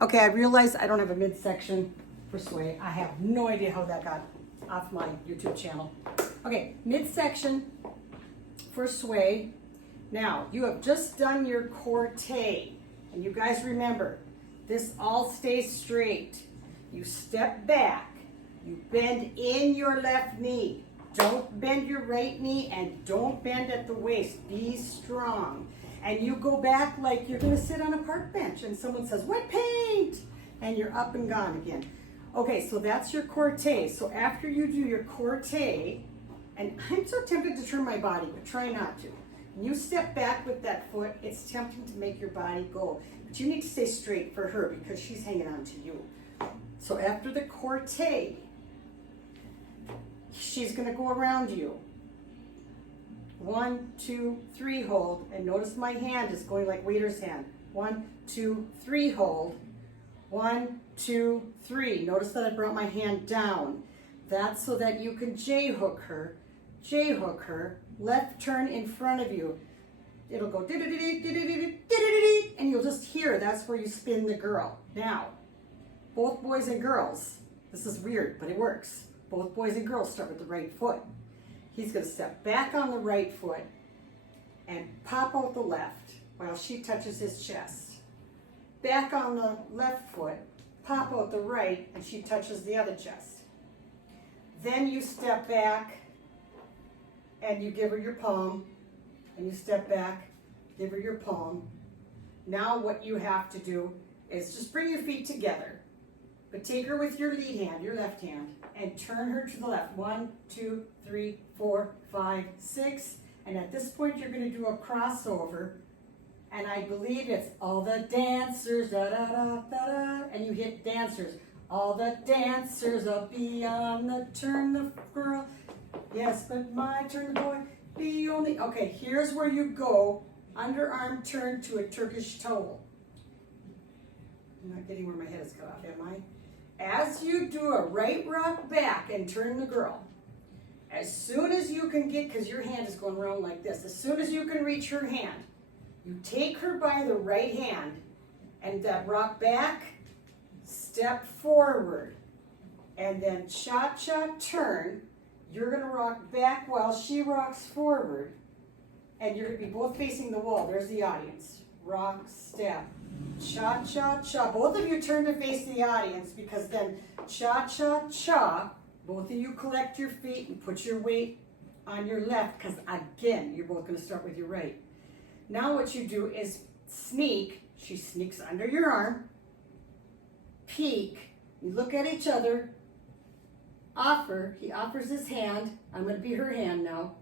Okay, I realize I don't have a midsection for sway. I have no idea how that got off my YouTube channel. Okay, midsection for sway. Now, you have just done your corte. And you guys remember, this all stays straight. You step back. You bend in your left knee. Don't bend your right knee and don't bend at the waist. Be strong. And you go back like you're going to sit on a park bench and someone says, wet paint! And you're up and gone again. Okay, so that's your corte. So after you do your corte, and I'm so tempted to turn my body, but try not to. When you step back with that foot, it's tempting to make your body go. But you need to stay straight for her because she's hanging on to you. So after the corte, she's going to go around you. 1, 2, 3, hold. And notice my hand is going like waiter's hand. 1, 2, 3, hold. 1, 2, 3. Notice that I brought my hand down. That's so that you can J-hook her. J-hook her. Left turn in front of you. It'll go and you'll just hear. That's where you spin the girl. Now, both boys and girls. This is weird, but it works. Both boys and girls start with the right foot. He's going to step back on the right foot and pop out the left while she touches his chest. Back on the left foot, pop out the right, and she touches the other chest. Then you step back and you give her your palm, and you step back, give her your palm. Now what you have to do is just bring your feet together, but take her with your lead hand, your left hand, and turn her to the left. 1, 2, 3, 4, 5, 6. And at this point, you're going to do a crossover. And I believe it's all the dancers, da da da da da. And you hit dancers. All the dancers up beyond the turn, the girl. Yes, but my turn, the boy. Be only. Okay, here's where you go. Underarm turn to a Turkish towel. I'm not getting where my head is cut off, am I? As you do a right rock back and turn the girl, as soon as you can get, because your hand is going around like this, as soon as you can reach her hand, you take her by the right hand and that rock back, step forward, and then cha-cha turn. You're going to rock back while she rocks forward, and you're going to be both facing the wall. There's the audience. Rock, step. Cha-cha-cha. Both of you turn to face the audience because then cha-cha-cha. Both of you collect your feet and put your weight on your left because, again, you're both going to start with your right. Now what you do is sneak. She sneaks under your arm. Peek. You look at each other. Offer. He offers his hand. I'm going to be her hand now.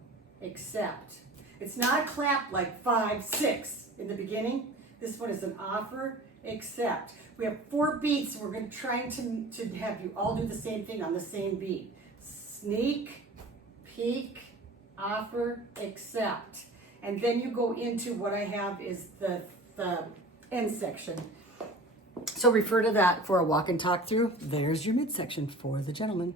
Accept. It's not a clap like 5, 6 in the beginning. This one is an offer, accept. We have 4 beats. We're going to try to have you all do the same thing on the same beat. Sneak, peek, offer, accept. And then you go into what I have is the end section. So refer to that for a walk and talk through. There's your midsection for the gentleman.